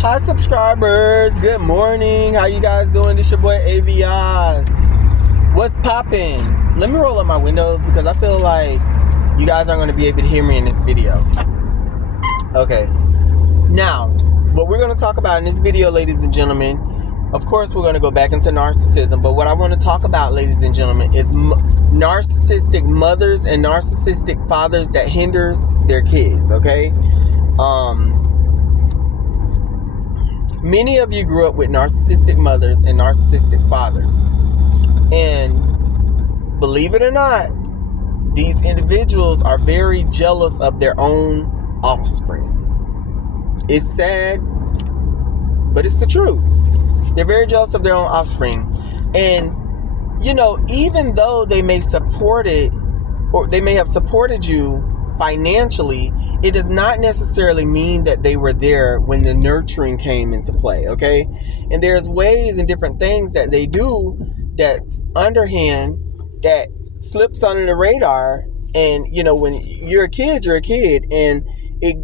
Hi subscribers, good morning. How you guys doing? This your boy AVIs. What's poppin'? Let me roll up my windows because I feel like you guys aren't going to be able to hear me in this video. Okay. Now, what we're going to talk about in this video, ladies and gentlemen, of course we're going to go back into narcissism, but what I want to talk about, ladies and gentlemen, is narcissistic mothers and narcissistic fathers that hinders their kids, okay? Many of you grew up with narcissistic mothers and narcissistic fathers. And believe it or not, these individuals are very jealous of their own offspring. It's sad, but it's the truth. They're very jealous of their own offspring. And, you know, even though they may support it, or they may have supported you financially, it does not necessarily mean that they were there when the nurturing came into play, okay? And there's ways and different things that they do that's underhand, that slips under the radar. And, you know, when you're a kid, and it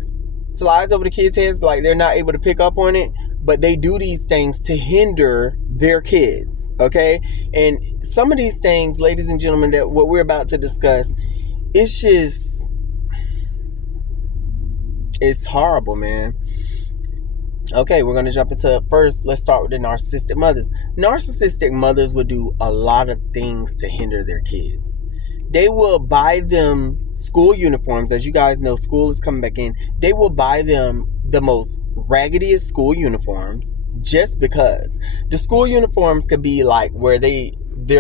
flies over the kids' heads like they're not able to pick up on it, but they do these things to hinder their kids, okay? And some of these things, ladies and gentlemen, that what we're about to discuss, it's just... it's horrible, man. Okay, we're going to jump into it. First, let's start with the narcissistic mothers. Narcissistic mothers will do a lot of things to hinder their kids. They will buy them school uniforms. As you guys know, school is coming back in. They will buy them the most raggediest school uniforms just because. The school uniforms could be like where they're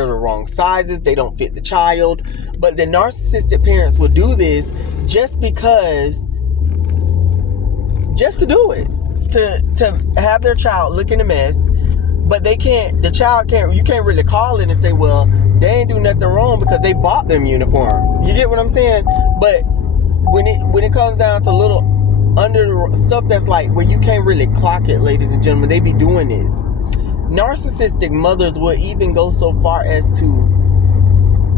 the wrong sizes, they don't fit the child. But the narcissistic parents will do this just because... just to do it, to have their child looking a mess, but they can't, the child can't, you can't really call it and say, well, they ain't do nothing wrong because they bought them uniforms. You get what I'm saying? But when it comes down to little under the stuff that's like where you can't really clock it, ladies and gentlemen, they be doing this. Narcissistic mothers will even go so far as to,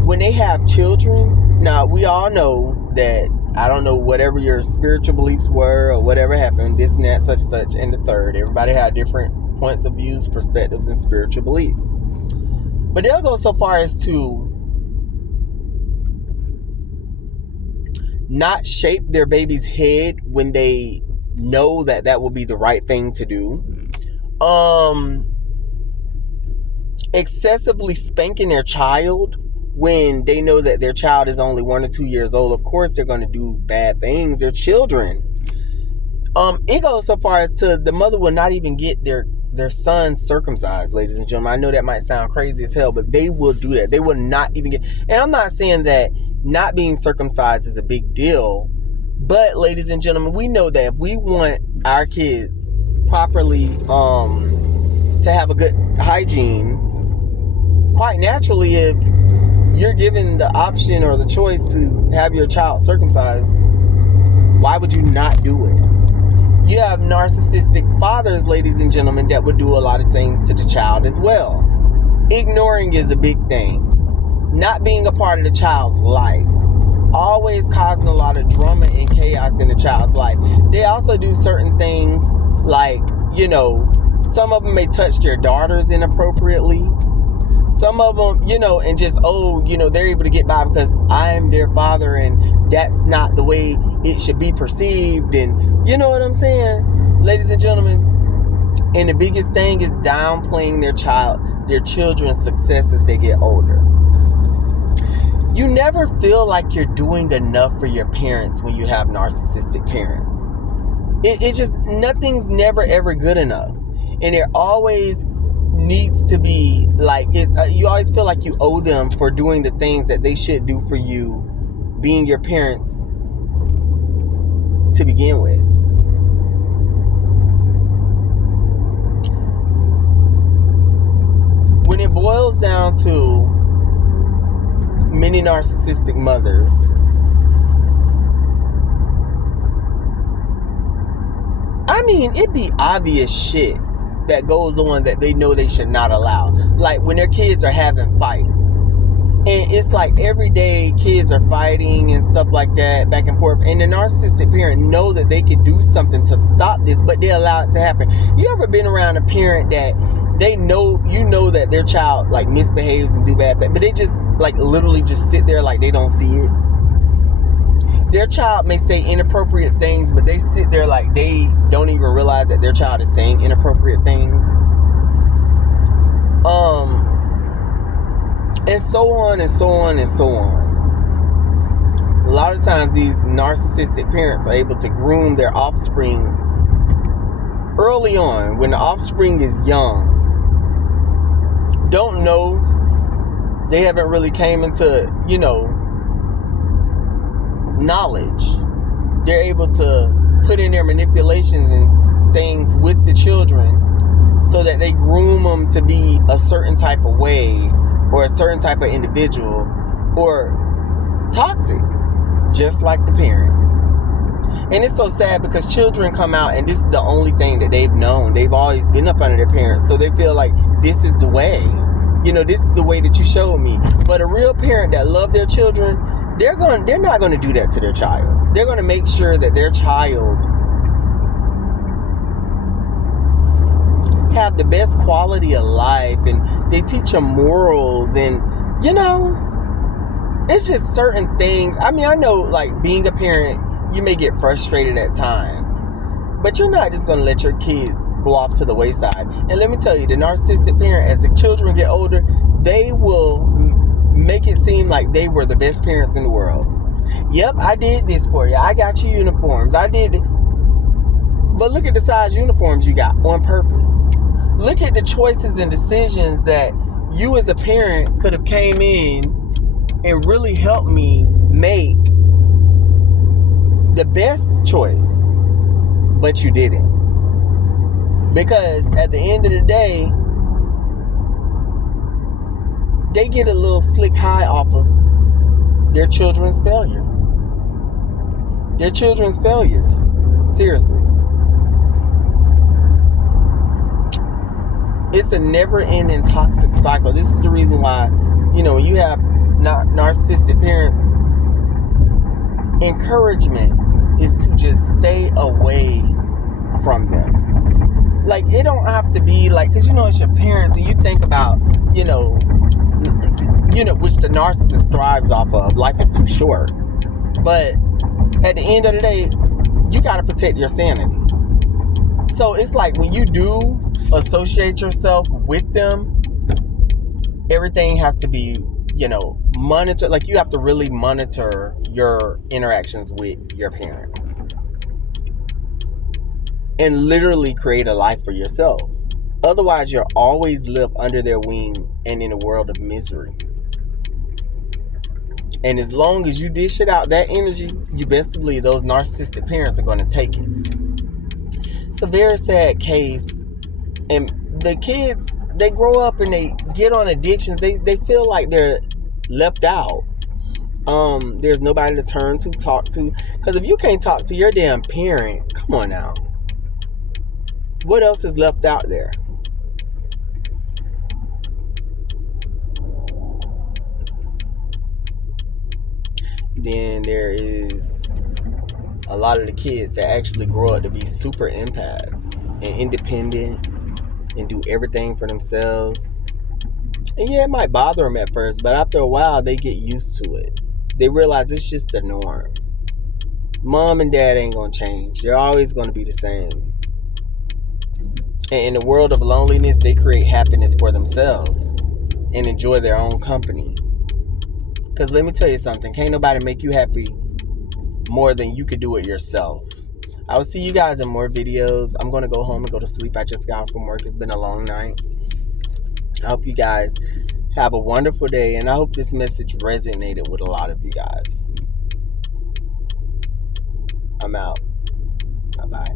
when they have children, now we all know that, I don't know, whatever your spiritual beliefs were or whatever happened, this and that, such and such, and the third. Everybody had different points of views, perspectives, and spiritual beliefs. But they'll go so far as to not shape their baby's head when they know that that will be the right thing to do. Excessively spanking their child when they know that their child is only 1 or 2 years old. Of course they're going to do bad things. They're children. It goes so far as to the mother will not even get their son circumcised, ladies and gentlemen. I know that might sound crazy as hell, but they will do that. They will not even get... and I'm not saying that not being circumcised is a big deal, but ladies and gentlemen, we know that if we want our kids properly to have a good hygiene, quite naturally, if you're given the option or the choice to have your child circumcised, why would you not do it? You have narcissistic fathers, ladies and gentlemen, that would do a lot of things to the child as well. Ignoring is a big thing. Not being a part of the child's life. Always causing a lot of drama and chaos in the child's life. They also do certain things like, you know, some of them may touch their daughters inappropriately. Some of them, you know, and just, oh, you know, they're able to get by because I'm their father and that's not the way it should be perceived. And you know what I'm saying, ladies and gentlemen? And the biggest thing is downplaying their children's success as they get older. You never feel like you're doing enough for your parents when you have narcissistic parents. It just, nothing's never ever good enough. And it always needs to be like, it's you always feel like you owe them for doing the things that they should do for you, being your parents to begin with. When it boils down to many narcissistic mothers, I mean, it be obvious shit that goes on that they know they should not allow. Like when their kids are having fights, And it's like every day kids are fighting and stuff like that, back and forth. And the narcissistic parent know that they could do something to stop this, but they allow it to happen. You ever been around a parent that they know, you know that their child like misbehaves and do bad things, but they just like literally just sit there like they don't see it? Their child may say inappropriate things, but they sit there like they don't even realize that their child is saying inappropriate things. And so on and so on and so on. A lot of times these narcissistic parents are able to groom their offspring early on, when the offspring is young. Don't know. They haven't really came into, knowledge. They're able to put in their manipulations and things with the children so that they groom them to be a certain type of way, or a certain type of individual, or toxic, just like the parent. And it's so sad because children come out and this is the only thing that they've known. They've always been up under their parents, so they feel like this is the way. This is the way that you showed me. But a real parent that love their children, they're not going to do that to their child. They're going to make sure that their child have the best quality of life, and they teach them morals, and it's just certain things. I mean, I know, like, being a parent, you may get frustrated at times, but you're not just going to let your kids go off to the wayside. And let me tell you, the narcissistic parent, as the children get older, they will make it seem like they were the best parents in the world. Yep, I did this for you. I got you uniforms. I did it. But look at the size uniforms you got on purpose. Look at the choices and decisions that you as a parent could have came in and really helped me make the best choice, but you didn't. Because at the end of the day, they get a little slick high off of their children's failure. Their children's failures. Seriously. It's a never-ending toxic cycle. This is the reason why, when you have narcissistic parents, encouragement is to just stay away from them. Like, it don't have to be like, because it's your parents, and you think about, which the narcissist thrives off of. Life is too short. But at the end of the day, you got to protect your sanity. So it's like when you do associate yourself with them, everything has to be, monitored. Like, you have to really monitor your interactions with your parents and literally create a life for yourself. Otherwise, you'll always live under their wing and in a world of misery. And as long as you dish it out, that energy, you best believe those narcissistic parents are going to take it. It's a very sad case. And the kids, they grow up and they get on addictions. They feel like they're left out. There's nobody to turn to, talk to. Because if you can't talk to your damn parent, come on now. What else is left out there? Then there is a lot of the kids that actually grow up to be super empaths and independent and do everything for themselves. And yeah, it might bother them at first, but after a while, they get used to it. They realize it's just the norm. Mom and dad ain't gonna change. They're always gonna be the same. And in the world of loneliness, they create happiness for themselves and enjoy their own company. Because let me tell you something, can't nobody make you happy more than you could do it yourself. I will see you guys in more videos. I'm going to go home and go to sleep. I just got from work. It's been a long night. I hope you guys have a wonderful day, and I hope this message resonated with a lot of you guys. I'm out. Bye-bye.